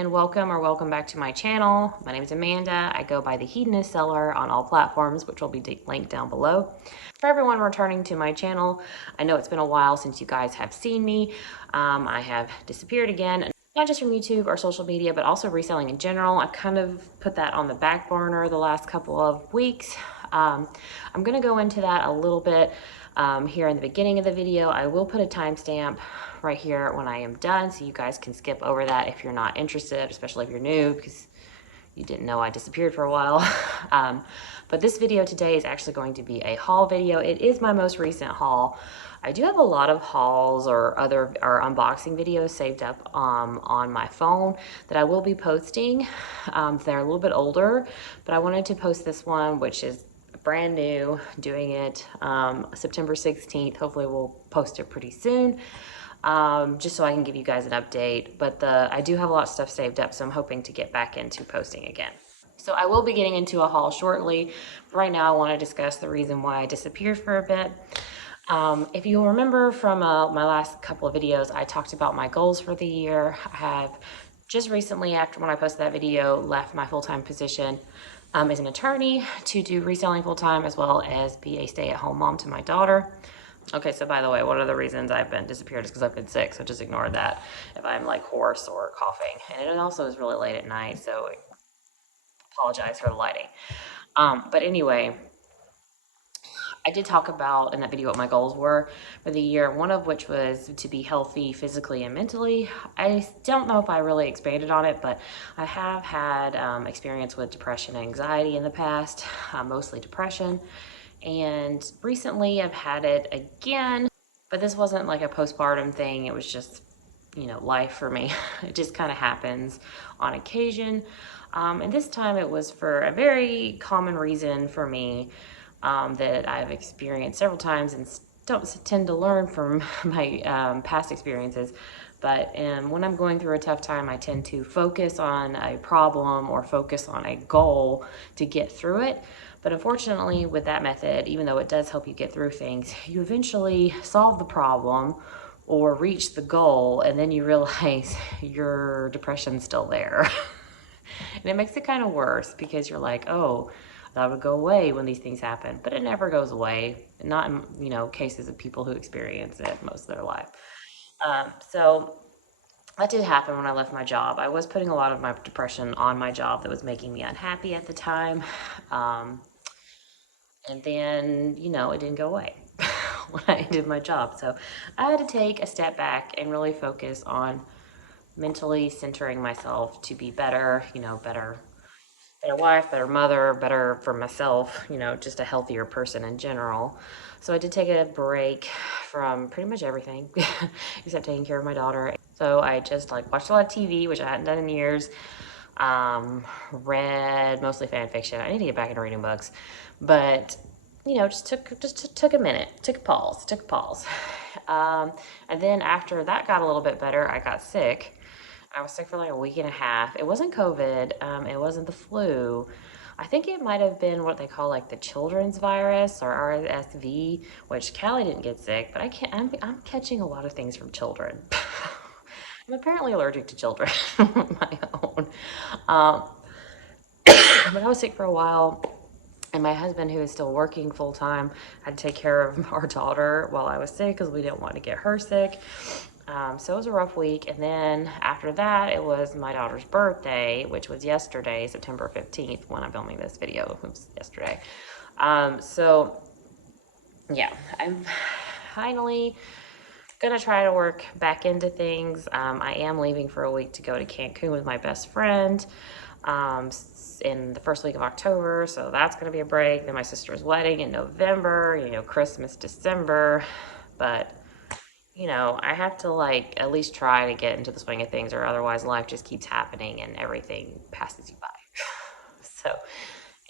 and welcome back to my channel. My name is Amanda. I go by the HedonistSeller on all platforms, which will be linked down below. For everyone returning to my channel, I know it's been a while since you guys have seen me. I have disappeared again, not just from YouTube or social media, but also reselling in general. I've kind of put that on the back burner the last couple of weeks. I'm gonna go into that a little bit here in the beginning of the video. I will put a timestamp right here when I am done, so you guys can skip over that if you're not interested, especially if you're new, because you didn't know I disappeared for a while. But this video today is actually going to be a haul video. It is my most recent haul. I do have a lot of hauls or unboxing videos saved up on my phone that I will be posting. They're a little bit older, but I wanted to post this one, which is brand new, doing it September 16th. Hopefully we'll post it pretty soon, just so I can give you guys an update. But I do have a lot of stuff saved up, so I'm hoping to get back into posting again. So I will be getting into a haul shortly. Right now I want to discuss the reason why I disappeared for a bit. If you remember from my last couple of videos, I talked about my goals for the year. I have just recently, after when I posted that video, left my full-time position as an attorney to do reselling full-time, as well as be a stay-at-home mom to my daughter. Okay, so by the way, one of the reasons I've been disappeared is because I've been sick, so just ignore that if I'm like hoarse or coughing. And it also is really late at night, so I apologize for the lighting. But anyway, I did talk about in that video what my goals were for the year, one of which was to be healthy physically and mentally. I don't know if I really expanded on it, but I have had experience with depression and anxiety in the past, mostly depression. And recently I've had it again, but this wasn't like a postpartum thing. It was just, you know, life for me. It just kind of happens on occasion. And this time it was for a very common reason for me that I've experienced several times and don't tend to learn from my past experiences. But when I'm going through a tough time, I tend to focus on a problem or focus on a goal to get through it. But unfortunately, with that method, even though it does help you get through things, you eventually solve the problem or reach the goal, and then you realize your depression's still there. And it makes it kind of worse because you're like, oh, that would go away when these things happen, but it never goes away. Not in, you know, cases of people who experience it most of their life. So that did happen when I left my job. I was putting a lot of my depression on my job that was making me unhappy at the time. And then, you know, it didn't go away when I ended my job. So I had to take a step back and really focus on mentally centering myself to be better, you know, better wife, better mother, better for myself, you know, just a healthier person in general. So I did take a break from pretty much everything except taking care of my daughter. So I just like watched a lot of TV, which I hadn't done in years. Read mostly fan fiction. I need to get back into reading books, but you know, just took a minute, took a pause. And then after that got a little bit better, I got sick. I was sick for like a week and a half. It wasn't COVID. It wasn't the flu. I think it might have been what they call like the children's virus or RSV, which Callie didn't get sick, but I'm catching a lot of things from children. I'm apparently allergic to children on my own. But I was sick for a while, and my husband, who is still working full time, had to take care of our daughter while I was sick because we didn't want to get her sick. So it was a rough week. And then after that, it was my daughter's birthday, which was yesterday, September 15th, when I'm filming this video. It was yesterday. So yeah, I'm finally gonna try to work back into things. I am leaving for a week to go to Cancun with my best friend in the first week of October, so that's gonna be a break. Then my sister's wedding in November, you know, Christmas, December. But you know, I have to like at least try to get into the swing of things, or otherwise life just keeps happening and everything passes you by. So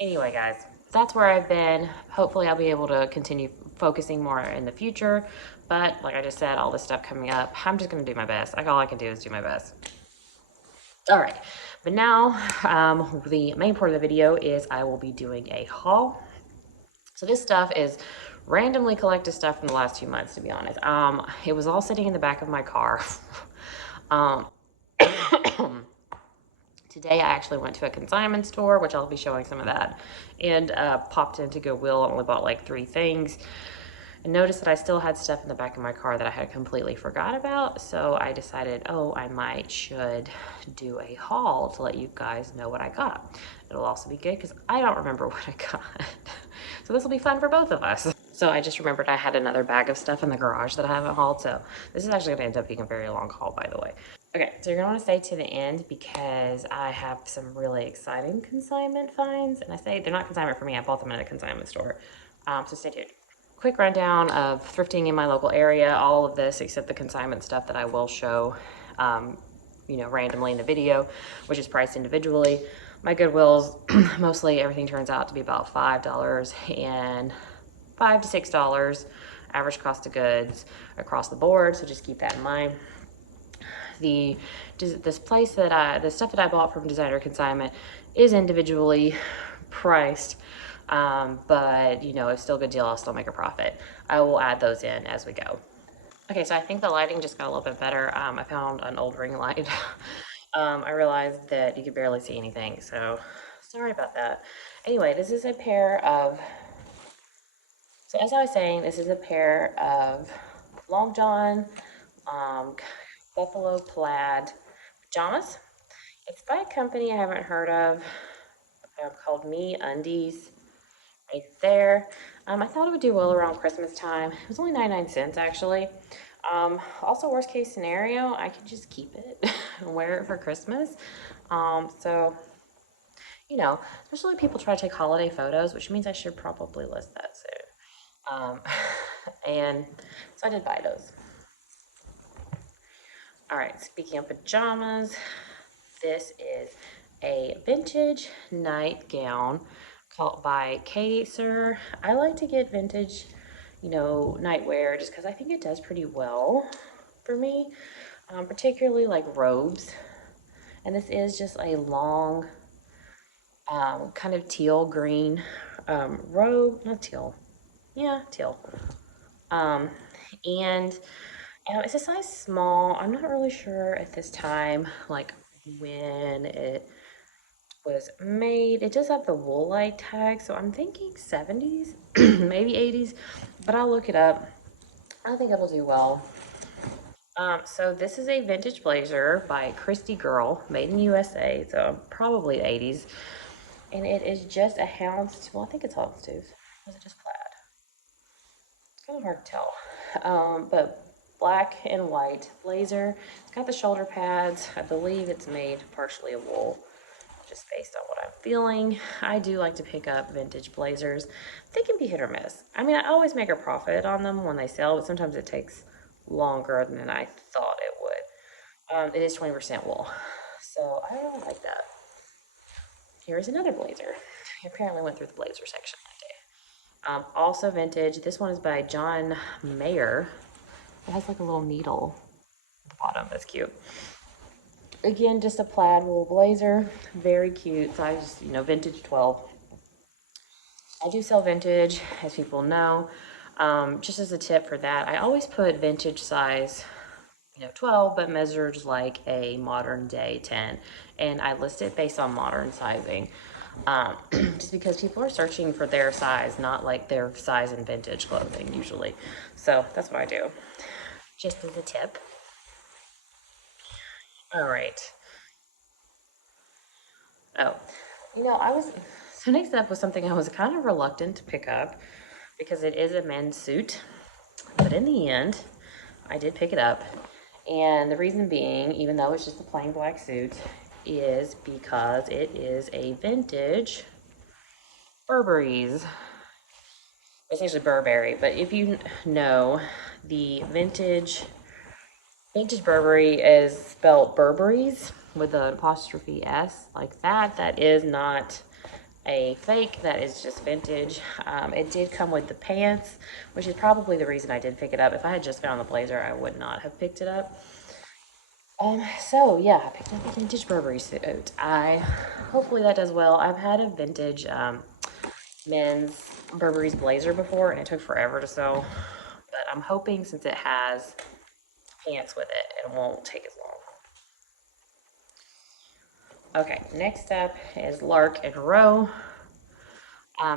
anyway, guys, that's where I've been. Hopefully I'll be able to continue focusing more in the future. But like I just said, all this stuff coming up, I'm just going to do my best. Like all I can do is do my best. All right. But now the main part of the video is I will be doing a haul. So this stuff is randomly collected stuff from the last 2 months, to be honest. It was all sitting in the back of my car. Today I actually went to a consignment store, which I'll be showing some of that, and popped into Goodwill and only bought like 3 things. And noticed that I still had stuff in the back of my car that I had completely forgot about. So I decided, oh, I should do a haul to let you guys know what I got. It'll also be good because I don't remember what I got. So this will be fun for both of us. So I just remembered I had another bag of stuff in the garage that I haven't hauled. So this is actually gonna end up being a very long haul, by the way. Okay, so you're gonna wanna stay to the end because I have some really exciting consignment finds. And I say they're not consignment for me, I bought them at a consignment store. So stay tuned. Quick rundown of thrifting in my local area, all of this except the consignment stuff that I will show, you know, randomly in the video, which is priced individually. My Goodwills, mostly everything turns out to be about $5 and $5 to $6 average cost of goods across the board, so just keep that in mind. The stuff that I bought from Designer Consignment is individually priced, but you know, it's still a good deal. I'll still make a profit. I will add those in as we go. Okay, so I think the lighting just got a little bit better. I found an old ring light. I realized that you could barely see anything, so sorry about that. Anyway, this is a pair of, so as I was saying, this is a pair of Long John buffalo plaid pajamas. It's by a company I haven't heard of, called Me Undies. Right there. I thought it would do well around Christmas time. It was only 99 cents actually. Also, worst case scenario, I could just keep it and wear it for Christmas. So, you know, especially people try to take holiday photos, which means I should probably list that soon. And so I did buy those. All right, speaking of pajamas, this is a vintage nightgown called by Katie Sir. I like to get vintage, you know, nightwear just because I think it does pretty well for me, particularly like robes. And this is just a long, kind of teal green robe, not teal, yeah, teal. And it's a size small. I'm not really sure at this time, like when it was made. It does have the Woolite tag, so I'm thinking 70s, maybe 80s, but I'll look it up. I think it'll do well. So this is a vintage blazer by Christy Girl, made in USA, so probably the 80s. And it is just a houndstooth. Well, I think it's houndstooth. Was it just plaid? It's kind of hard to tell. But black and white blazer. It's got the shoulder pads. I believe it's made partially of wool, just based on what I'm feeling. I do like to pick up vintage blazers. They can be hit or miss. I mean, I always make a profit on them when they sell, but sometimes it takes longer than I thought it would. It is 20% wool, so I really like that. Here's another blazer. I apparently went through the blazer section that day. Also vintage. This one is by John Mayer. It has like a little needle at the bottom. That's cute. Again, just a plaid wool blazer. Very cute. Size, you know, vintage 12. I do sell vintage, as people know. Just as a tip for that, I always put vintage size, you know, 12, but measures like a modern day 10. And I list it based on modern sizing. Just because people are searching for their size, not like their size in vintage clothing usually. So that's what I do. Just as a tip. All right. Oh, you know, so next up was something I was kind of reluctant to pick up because it is a men's suit, but in the end, I did pick it up. And the reason being, even though it's just a plain black suit, is because it is a vintage Burberry's. It's actually Burberry, but if you know, the vintage Burberry is spelled Burberry's with an apostrophe S, like that. That is not a fake, that is just vintage. It did come with the pants, which is probably the reason I did pick it up. If I had just found the blazer, I would not have picked it up. So yeah, I picked up a vintage Burberry suit. Hopefully that does well. I've had a vintage men's Burberry's blazer before, and it took forever to sew. But I'm hoping since it has pants with it, it won't take as long. Okay, next up is Lark and Row.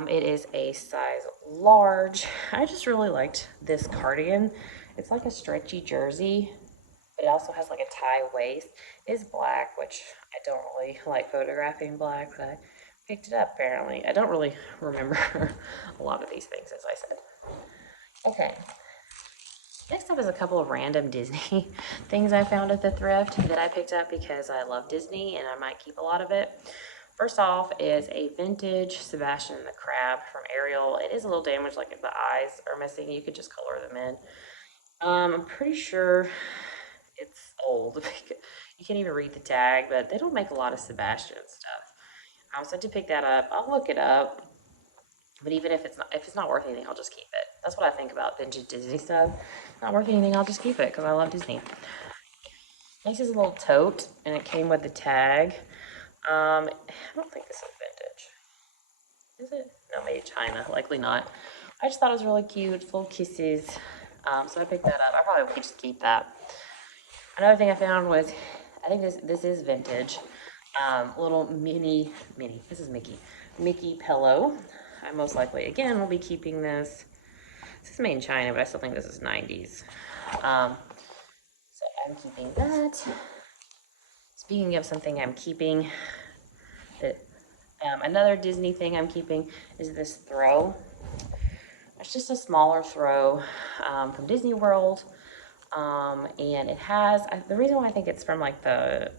It is a size large. I just really liked this cardigan. It's like a stretchy jersey, but it also has like a tie waist. It's black, which I don't really like photographing black, but I picked it up apparently. I don't really remember a lot of these things, as I said. Okay. Next up is a couple of random Disney things I found at the thrift that I picked up because I love Disney and I might keep a lot of it. First off is a vintage Sebastian and the Crab from Ariel. It is a little damaged, like the eyes are missing. You could just color them in. I'm pretty sure it's old. You can't even read the tag, but they don't make a lot of Sebastian stuff. So I did pick that up. I'll look it up. But even if it's not worth anything, I'll just keep it. That's what I think about vintage Disney stuff. Not worth anything, I'll just keep it because I love Disney. Next is a little tote, and it came with the tag. I don't think this is vintage. Is it? No, made in China. Likely not. I just thought it was really cute. Full of kisses. So I picked that up. I probably would just keep that. Another thing I found was, I think this is vintage. Little mini. This is Mickey pillow. I most likely, again, will be keeping this. This is made in China, but I still think this is 90s. So I'm keeping that. Speaking of something I'm keeping, another Disney thing I'm keeping is this throw. It's just a smaller throw from Disney World. And it has, the reason why I think it's from like the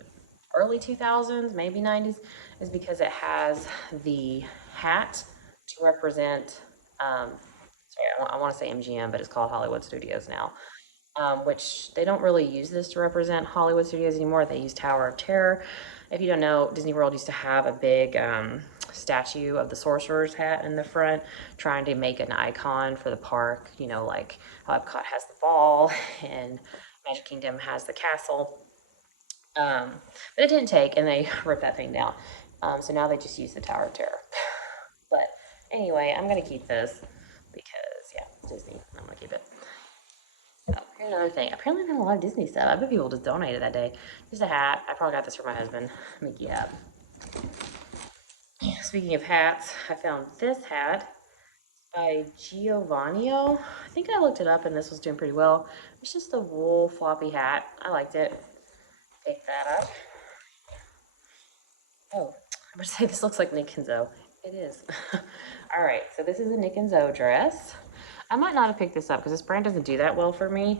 early 2000s, maybe 90s, is because it has the hat to represent, sorry, I want to say MGM, but it's called Hollywood Studios now, which they don't really use this to represent Hollywood Studios anymore. They use Tower of Terror. If you don't know, Disney World used to have a big statue of the Sorcerer's hat in the front, trying to make an icon for the park, you know, like how Epcot has the ball and Magic Kingdom has the castle. But it didn't take, and they ripped that thing down. So now they just use the Tower of Terror. But anyway, I'm going to keep this because, yeah, Disney. I'm going to keep it. Oh, here's another thing. Apparently I found a lot of Disney stuff. I bet people just donated that day. Here's a hat. I probably got this for my husband. Mickey hat. Speaking of hats, I found this hat by Giovanni. I think I looked it up and this was doing pretty well. It's just a wool floppy hat. I liked it. Pick that up. Oh, I'm going to say this looks like Nick and Zoe. It is. All right, so this is a Nick and Zoe dress. I might not have picked this up because this brand doesn't do that well for me,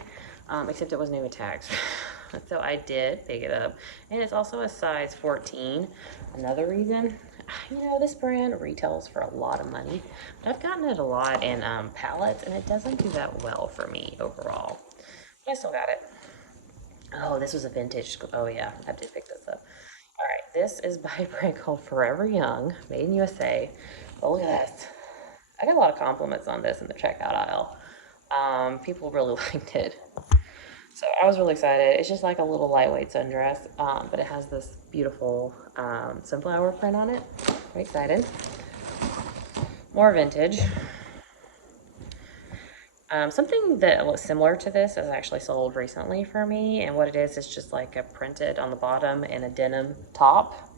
except it wasn't even tagged. So I did pick it up. And it's also a size 14. Another reason, you know, this brand retails for a lot of money, but I've gotten it a lot in palettes, and it doesn't do that well for me overall. But I still got it. Oh, this was a vintage. Oh, yeah, I did pick this up. All right, this is by a brand called Forever Young, made in USA. Oh, look at this. I got a lot of compliments on this in the checkout aisle. People really liked it. So I was really excited. It's just like a little lightweight sundress, but it has this beautiful sunflower print on it. Very excited. More vintage. Something that looks similar to this is actually sold recently for me, and what it is just like a printed on the bottom and a denim top.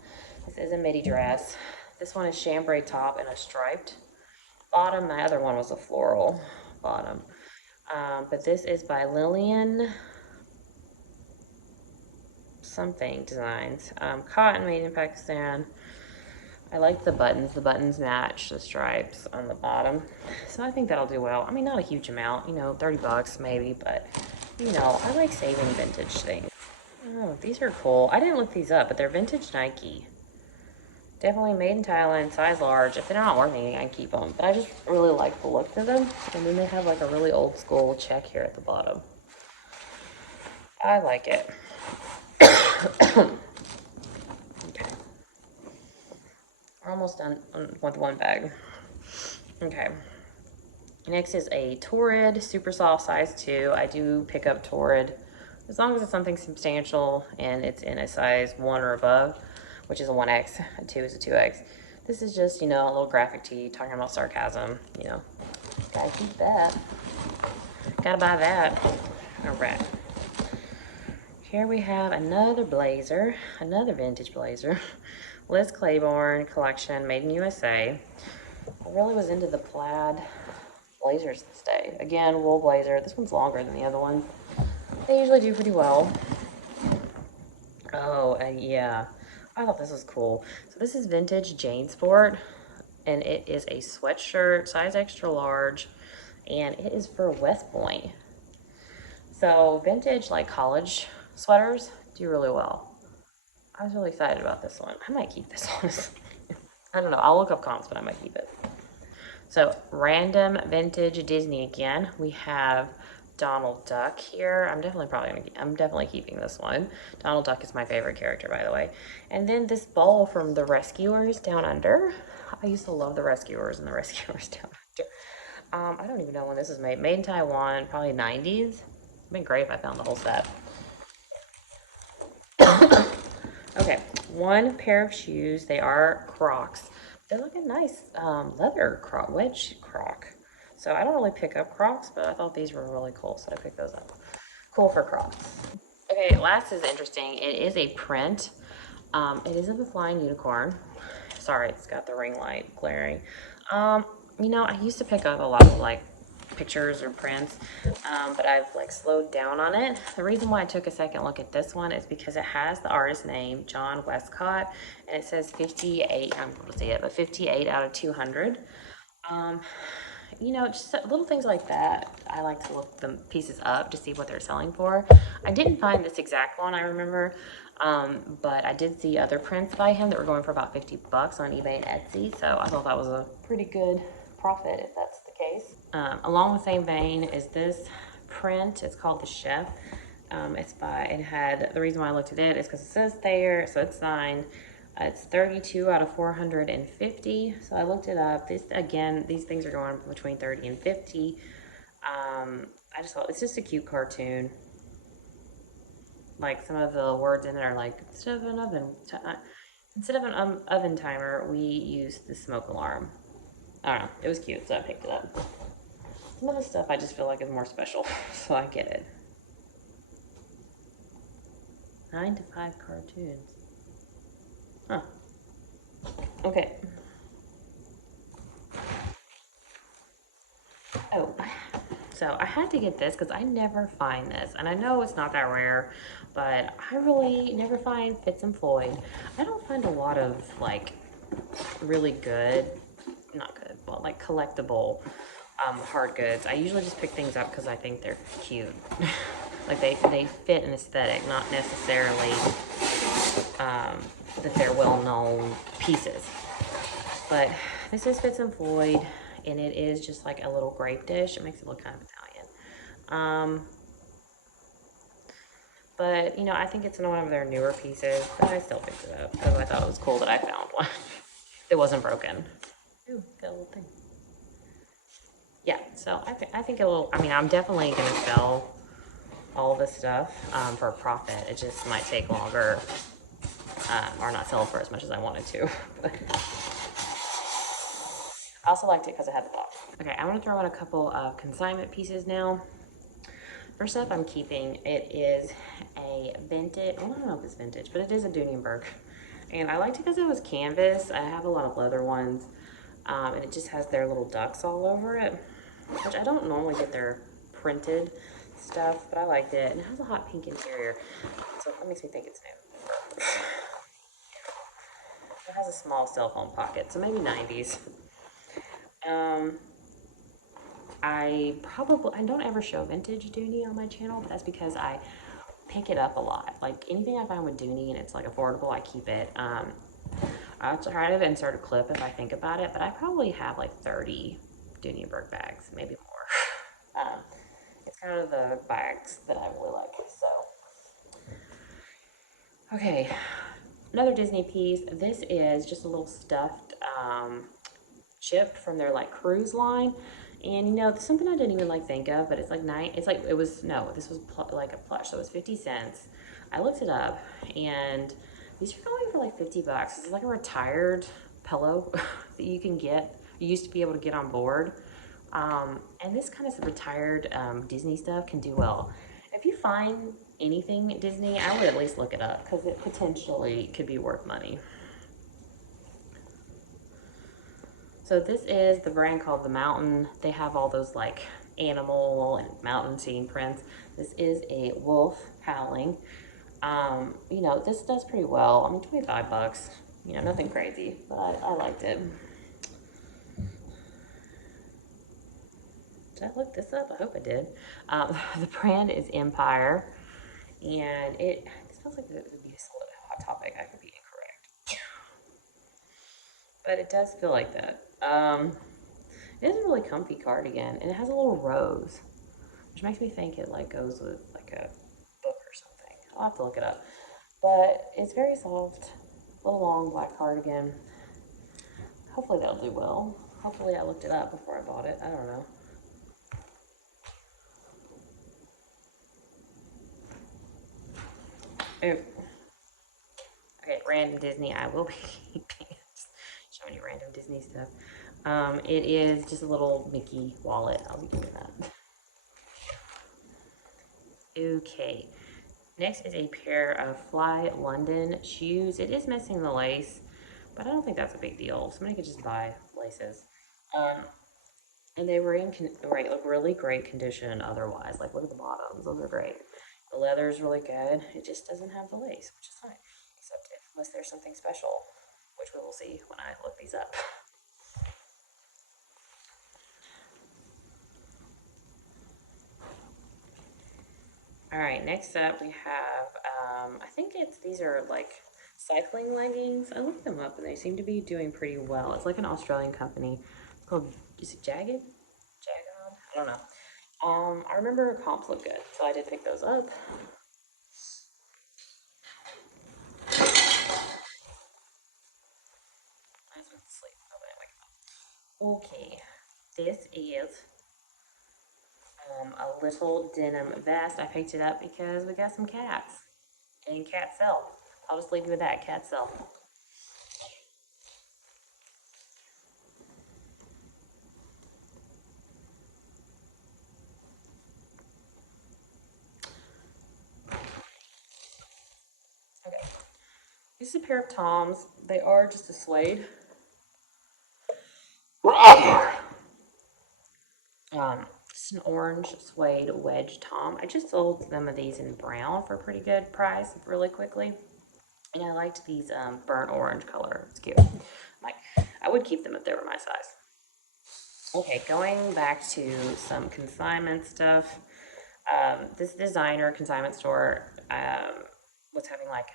This is a midi dress. This one is chambray top and a striped bottom. My other one was a floral bottom. But this is by Lillian something designs. Cotton, made in Pakistan. I like the buttons. The buttons match the stripes on the bottom. So I think that'll do well. I mean, not a huge amount, you know, 30 bucks maybe, but you know, I like saving vintage things. Oh, these are cool. I didn't look these up, but they're vintage Nike. Definitely made in Thailand, size large. If they're not worth anything, I can keep them. But I just really like the look of them. And then they have like a really old school check here at the bottom. I like it. Okay. We're almost done with one bag. Okay. Next is a Torrid, super soft, size 2. I do pick up Torrid as long as it's something substantial and it's in a size 1 or above, which is a 1X, a 2 is a 2X. This is just, you know, a little graphic tee talking about sarcasm, you know. Gotta keep that. Gotta buy that. All right. Here we have another blazer, another vintage blazer. Liz Claiborne collection, made in USA. I really was into the plaid blazers this day. Again, wool blazer. This one's longer than the other one. They usually do pretty well. Oh, and yeah, I thought this was cool. So this is vintage Jane Sport, and it is a sweatshirt, size extra large, and it is for West Point. So vintage, like college sweaters, do really well. I was really excited about this one. I might keep this one. I don't know. I'll look up comps, but I might keep it. So random vintage Disney again. We have Donald Duck here. I'm definitely keeping this one. Donald Duck is my favorite character, by the way. And then this bowl from the Rescuers Down Under. I used to love the Rescuers and the Rescuers Down Under. I don't even know when this was made. Made in Taiwan, probably 90s. It'd been great if I found the whole set. Okay, one pair of shoes. They are Crocs. They're looking nice. Leather Croc, wedge Croc. So I don't really pick up Crocs, but I thought these were really cool, so I picked those up. Cool for Crocs. Okay, last is interesting. It is a print. It is of a flying unicorn. Sorry, it's got the ring light glaring. You know, I used to pick up a lot of like pictures or prints, but I've like slowed down on it. The reason why I took a second look at this one is because it has the artist name, John Westcott, and it says 58, I'm able to see it, but 58 out of 200. You know, just little things like that. I like to look the pieces up to see what they're selling for. I didn't find this exact one, I remember, but I did see other prints by him that were going for about 50 bucks on eBay and Etsy, so I thought that was a pretty good profit if that's the case. Along the same vein is this print. It's called The Chef. The reason why I looked at it is because it says there, so it's signed. It's 32 out of 450. So I looked it up. These things are going between 30 and 50. I just thought it's just a cute cartoon. Like some of the words in there, like instead of an oven timer, we used the smoke alarm. I don't know. It was cute, so I picked it up. Some of the stuff I just feel like is more special, so I get it. 9 to 5 cartoons. Huh. Okay. Oh, so I had to get this because I never find this. And I know it's not that rare, but I really never find Fitz and Floyd. I don't find a lot of, like, really good, not good, well, like collectible hard goods. I usually just pick things up because I think they're cute. Like they fit an aesthetic, not necessarily that they're well-known pieces. But this is Fitz and Floyd, and it is just like a little grape dish. It makes it look kind of Italian. But, you know, I think it's one of their newer pieces, but I still picked it up because I thought it was cool that I found one. It wasn't broken. Ooh, got a little thing. Yeah, so I think I'm definitely going to sell all this stuff for a profit. It just might take longer or not sell for as much as I wanted to. I also liked it because it had the box. Okay, I'm going to throw in a couple of consignment pieces now. First up, I'm keeping, it is a vintage, well, I don't know if it's vintage, but it is a Dunenberg. And I liked it because it was canvas. I have a lot of leather ones, and it just has their little ducks all over it, which I don't normally get their printed stuff, but I liked it. And it has a hot pink interior, so that makes me think it's new. It has a small cell phone pocket, so maybe 90s. I don't ever show vintage Dooney on my channel, but that's because I pick it up a lot. Like anything I find with Dooney and it's like affordable, I keep it. I'll try to insert a clip if I think about it, but I probably have like 30 Dunenberg bags, maybe more. It's kind of the bags that I really like, so. Okay, another Disney piece. This is just a little stuffed chip from their like cruise line. And you know, something I didn't even like think of, but it's like this was like a plush, so it was 50 cents. I looked it up, and these are going for like 50 bucks. It's like a retired pillow that you used to be able to get on board. And this kind of retired Disney stuff can do well. If you find anything at Disney, I would at least look it up because it potentially could be worth money. So this is the brand called The Mountain. They have all those like animal and mountain scene prints. This is a wolf howling. You know, this does pretty well. I mean, 25 bucks, you know, nothing crazy, but I liked it. Did I look this up? I hope I did. The brand is Empire, and it smells like it would be a Hot Topic. I could be incorrect, but it does feel like that. It is a really comfy cardigan, and it has a little rose, which makes me think it like goes with like a book or something. I'll have to look it up, but it's very soft, little long black cardigan. Hopefully that'll do well. Hopefully I looked it up before I bought it. I don't know. Oh. Okay, random Disney. I will be keeping showing you random Disney stuff. It is just a little Mickey wallet. I'll be doing that. Okay. Next is a pair of Fly London shoes. It is missing the lace, but I don't think that's a big deal. Somebody could just buy laces. And they were in really great condition otherwise. Like, look at the bottoms. Those are great. The leather is really good. It just doesn't have the lace, which is fine. Except unless there's something special, which we will see when I look these up. All right, next up we have, I think these are like cycling leggings. I looked them up and they seem to be doing pretty well. It's like an Australian company. It's called, is it Jagged? Jagged? I don't know. I remember comps look good, so I did pick those up. I just went to sleep. Oh, okay, this is a little denim vest. I picked it up because we got some cats, and cats sell. I'll just leave you with that. Cats sell. Okay. This is a pair of Toms. They are just a suede. Just an orange suede wedge Tom. I just sold some of these in brown for a pretty good price really quickly. And I liked these burnt orange color. It's cute. I would keep them if they were my size. Okay, going back to some consignment stuff. This designer consignment store was having like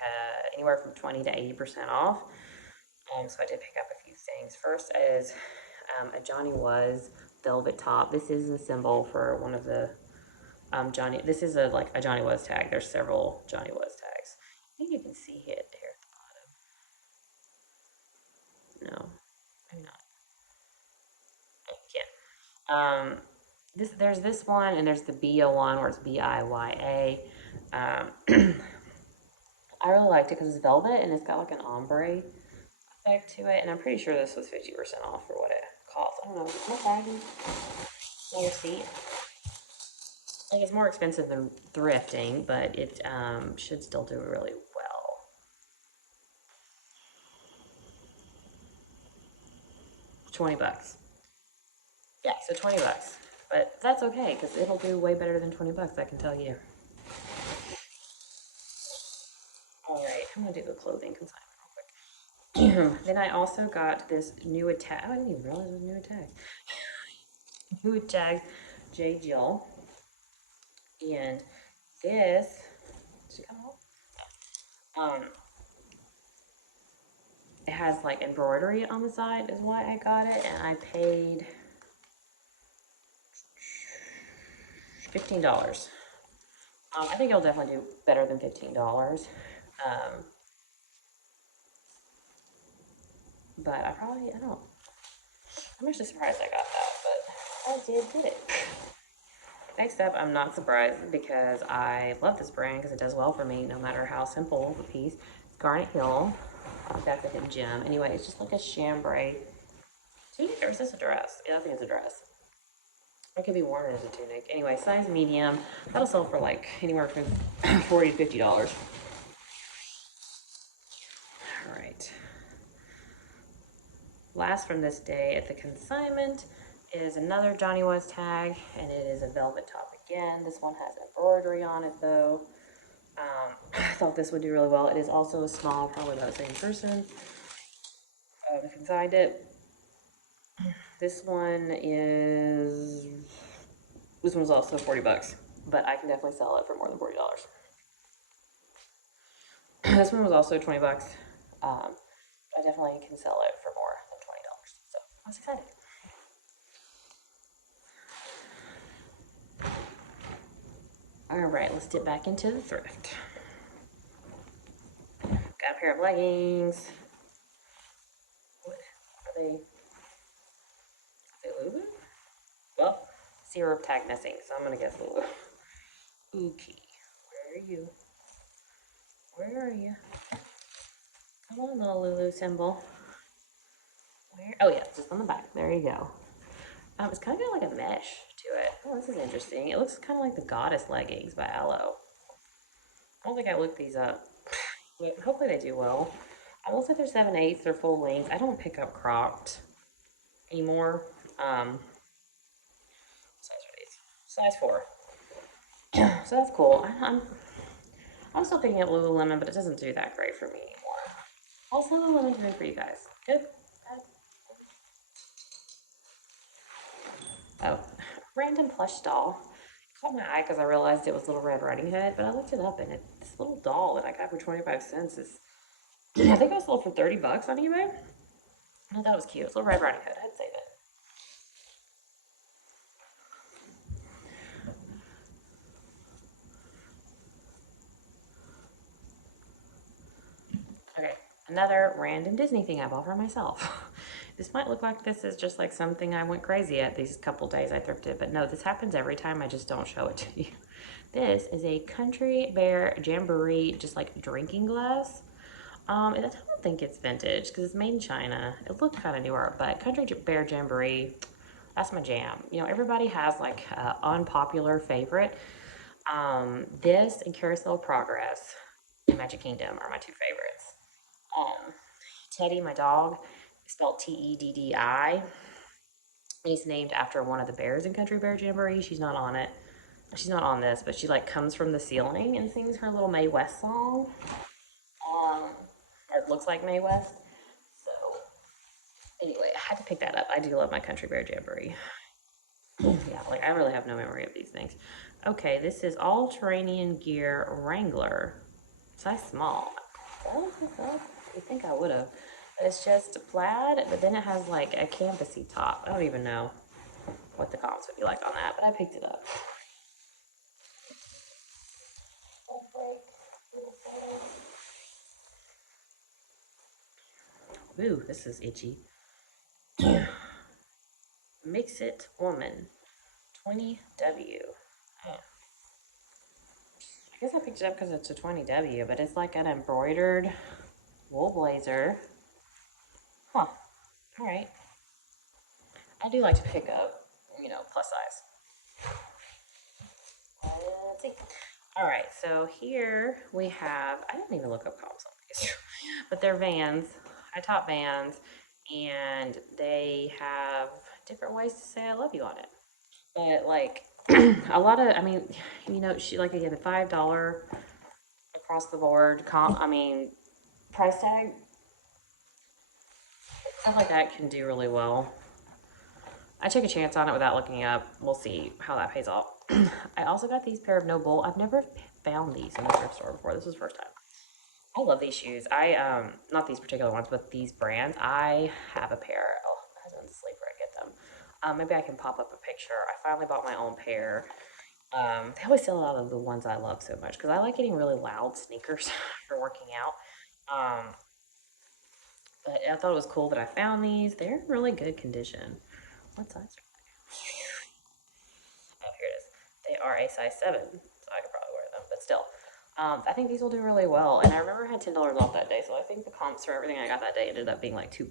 anywhere from 20 to 80% off. So I did pick up a few things. First is a Johnny Was velvet top. This is a symbol for one of the this is like a Johnny Was tag. There's several Johnny Was tags. I think you can see it here at the bottom. No, maybe not. I can't. There's this one, and there's the Biya one where it's Biya. I really liked it because it's velvet and it's got like an ombre effect to it, and I'm pretty sure this was 50% off for what it cost. I don't know. No problem. No receipt. Like, it's more expensive than thrifting, but it should still do really well. $20. Yeah, so 20 bucks. But that's okay, because it'll do way better than 20 bucks, I can tell you. Alright, I'm going to do the clothing consignment real quick. Then I also got this new attack. Oh, I didn't even realize it was new attack. New attack J. Jill. And this, did it come off? It has like embroidery on the side is why I got it, and I paid $15. I think it'll definitely do better than $15. But I'm actually surprised I got that, but I did get it. Next up, I'm not surprised because I love this brand because it does well for me no matter how simple the piece. It's Garnet Hill. That's a hidden gem. Anyway, it's just like a chambray. Or is this a dress? Yeah, I think it's a dress. It could be worn as a tunic. Anyway, size medium. That'll sell for like anywhere from $40 to $50. All right. Last from this day at the consignment is another Johnny Was tag, and it is a velvet top again. This one has embroidery on it though. I thought this would do really well. It is also a small, probably by the same person. Consigned it. This one was also $40, but I can definitely sell it for more than $40. This one was also $20. I definitely can sell it for more than $20. So I was excited. All right, let's dip back into the thrift. Got a pair of leggings. What are they? Lulu? Well, zero tag missing, so I'm gonna guess Lulu. Okay, where are you? Where are you? Come on, little Lulu symbol. Where? Oh yeah, just on the back. There you go. It's kind of got like a mesh to it. Oh, this is interesting. It looks kind of like the Goddess leggings by Aloe. I don't think I looked these up, but hopefully they do well. I will say they're 7/8. They're full length. I don't pick up cropped anymore. Size are these? Size 4. So that's cool. I'm still picking up Lululemon, but it doesn't do that great for me anymore. Also, Lululemon's great for you guys. Good. Oh, random plush doll. It caught my eye because I realized it was Little Red Riding Hood, but I looked it up and this little doll that I got for 25 cents is, I think it was sold for $30 on eBay. I thought it was cute. It's Little Red Riding Hood. I'd save it. Okay, another random Disney thing I bought for myself. This might look like this is just like something I went crazy at these couple days I thrifted, but no, this happens every time. I just don't show it to you. This is a Country Bear Jamboree, just like drinking glass. I don't think it's vintage because it's made in China. It looked kind of newer, but Country Bear Jamboree, that's my jam. You know, everybody has like an unpopular favorite. This and Carousel Progress and Magic Kingdom are my two favorites. Teddy, my dog, is spelled Teddi. He's named after one of the bears in Country Bear Jamboree. She's not on it. She's not on this, but she like comes from the ceiling and sings her little Mae West song. Or it looks like Mae West. So anyway, I had to pick that up. I do love my Country Bear Jamboree. Yeah, like I really have no memory of these things. Okay, this is All Terrain Gear Wrangler. Size small. You think I would have. But it's just plaid, but then it has like a canvasy top. I don't even know what the comps would be like on that, but I picked it up. Ooh, this is itchy. Mix It Woman, 20W. Oh. I guess I picked it up because it's a 20W, but it's like an embroidered wool blazer. Huh. All right. I do like to pick up, you know, plus size. Let's see. All right, so here we have, I didn't even look up comps on these, but they're Vans, high top Vans, and they have different ways to say I love you on it. But like a lot of, I mean, you know, she like again the $5 across the board price tag, stuff like that can do really well. I took a chance on it without looking up. We'll see how that pays off. I also got these pair of No Bull. I've never found these in the thrift store before. This is the first time. I love these shoes. Not these particular ones, but these brands. I have a pair. Oh, my husband's asleep where I get them. Maybe I can pop up a picture. I finally bought my own pair. They always sell out of the ones I love so much because I like getting really loud sneakers for working out. But I thought it was cool that I found these. They're in really good condition. What size are they? Oh, here it is. They are a size 7, so I could probably wear them, but still. I think these will do really well, and I remember I had $10 off that day, so I think the comps for everything I got that day ended up being like $2.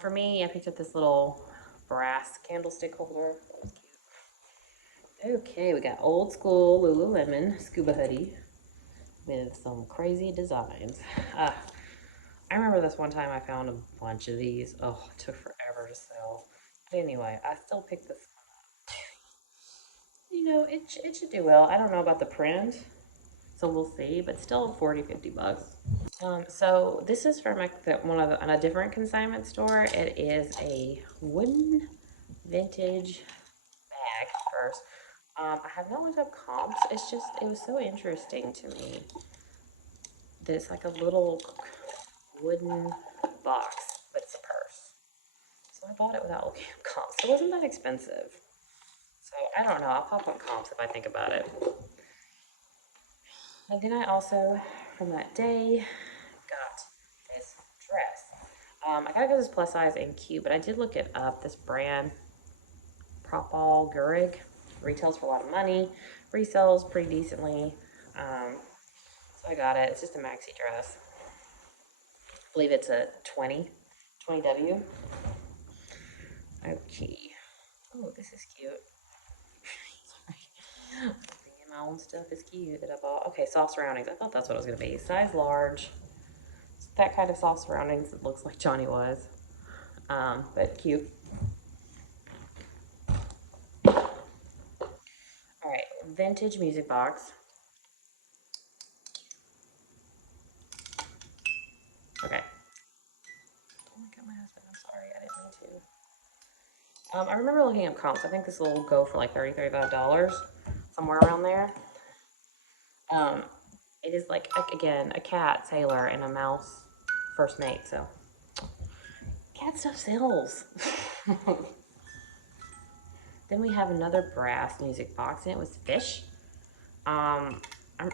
For me, I picked up this little brass candlestick holder. Okay, we got old school Lululemon scuba hoodie with some crazy designs. I remember this one time I found a bunch of these. Oh, it took forever to sell. But anyway, I still picked this one up. You know, it should do well. I don't know about the print, so we'll see, but still 40, 50 bucks. So this is from on a different consignment store. It is a wooden vintage bag first. I have not looked up comps. It's just, it was so interesting to me that it's like a little wooden box, but it's a purse. So I bought it without looking at comps. It wasn't that expensive. So I don't know. I'll pop up comps if I think about it. And then I also, from that day, got this dress. I gotta go this plus size and cute, but I did look it up. This brand, Propal Gurig, retails for a lot of money, resells pretty decently. So I got it. It's just a maxi dress. I believe it's a 20W. Okay. Oh, this is cute. Sorry. Bringing my own stuff is cute that I bought. Okay, soft surroundings. I thought that's what it was going to be. Size large. It's that kind of soft surroundings. It looks like Johnny was. But cute. Alright, vintage music box. Okay. Don't look at my husband. I'm sorry. I didn't mean to. I remember looking up comps. I think this will go for like $30, $35, somewhere around there. It is like, again, a cat sailor and a mouse first mate, so cat stuff sells. Then we have another brass music box, and it was fish. I'm gonna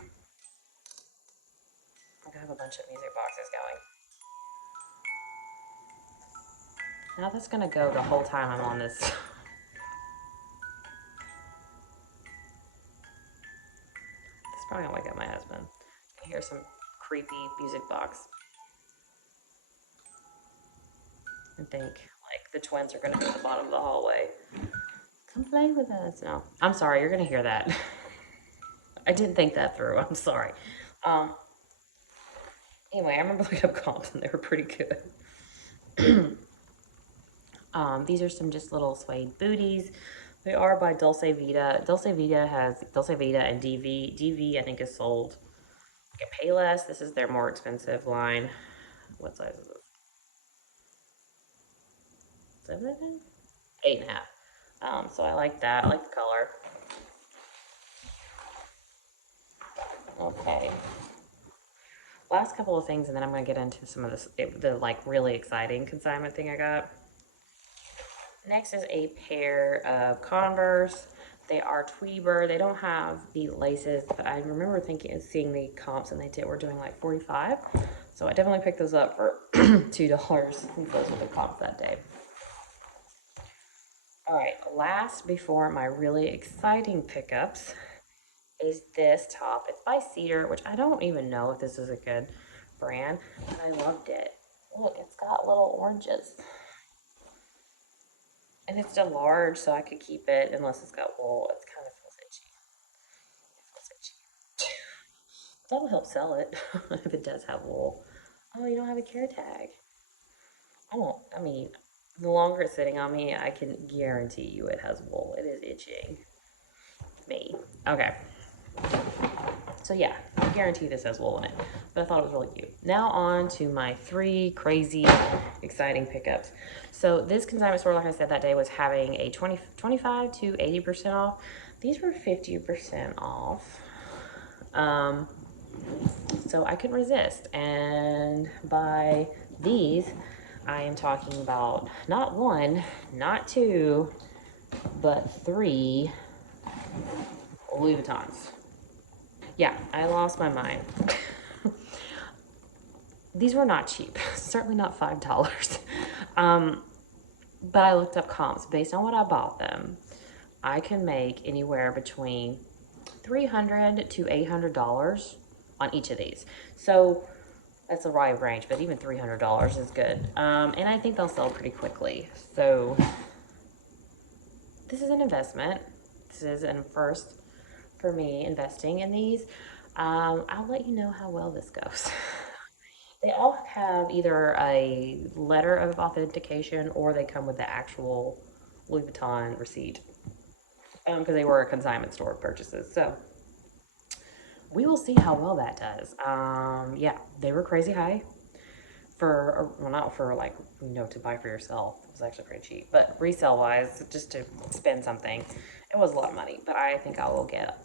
have a bunch of music boxes going. Now that's gonna go the whole time I'm on this. It's probably gonna wake up my husband. I hear some creepy music box. And think like the twins are gonna be at the bottom of the hallway. Come play with us. No, I'm sorry, you're gonna hear that. I didn't think that through. I'm sorry. Anyway, I remember looking up comps and they were pretty good. These are some just little suede booties. They are by Dulce Vita. Dulce Vita has Dulce Vita and DV. DV I think is sold like a Payless. This is their more expensive line. What size is this? 7, I think? 8.5. So I like that. I like the color. Okay. Last couple of things, and then I'm going to get into some of this, the like really exciting consignment thing I got. Next is a pair of Converse. They are Tweety Bird. They don't have the laces, but I remember seeing the comps, and were doing like $45. So I definitely picked those up for $2. Those were the comps that day. All right, last before my really exciting pickups is this top. It's by Cedar, which I don't even know if this is a good brand, but I loved it. Look, it's got little oranges. And it's still large, so I could keep it unless it's got wool. It kind of feels itchy. It feels itchy. That'll help sell it if it does have wool. Oh, you don't have a care tag. I mean, the longer it's sitting on me, I can guarantee you it has wool. It is itching me. Okay. So yeah, I guarantee this has wool in it, but I thought it was really cute. Now on to my 3 crazy, exciting pickups. So this consignment store, like I said, that day was having a 25 to 80% off. These were 50% off. So I couldn't resist. And by these, I am talking about not 1, not 2, but 3 Louis Vuittons. Yeah, I lost my mind. These were not cheap, certainly not $5. But I looked up comps. Based on what I bought them, I can make anywhere between $300 to $800 on each of these. So that's a wide range, but even $300 is good. And I think they'll sell pretty quickly. So this is an investment. This is a first for me investing in these. I'll let you know how well this goes. They all have either a letter of authentication or they come with the actual Louis Vuitton receipt because they were a consignment store purchases. So we will see how well that does. Yeah, they were crazy high for, well, not for like, you know, to buy for yourself. It was actually pretty cheap, but resale wise, just to spend something, it was a lot of money, but I think I will get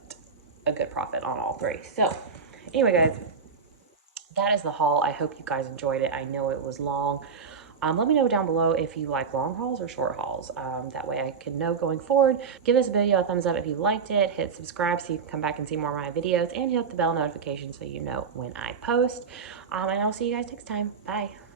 a good profit on all three. So anyway, guys, that is the haul. I hope you guys enjoyed it. I know it was long. Let me know down below if you like long hauls or short hauls. That way I can know going forward. Give this video a thumbs up if you liked it. Hit subscribe so you can come back and see more of my videos. And hit the bell notification so you know when I post. And I'll see you guys next time. Bye.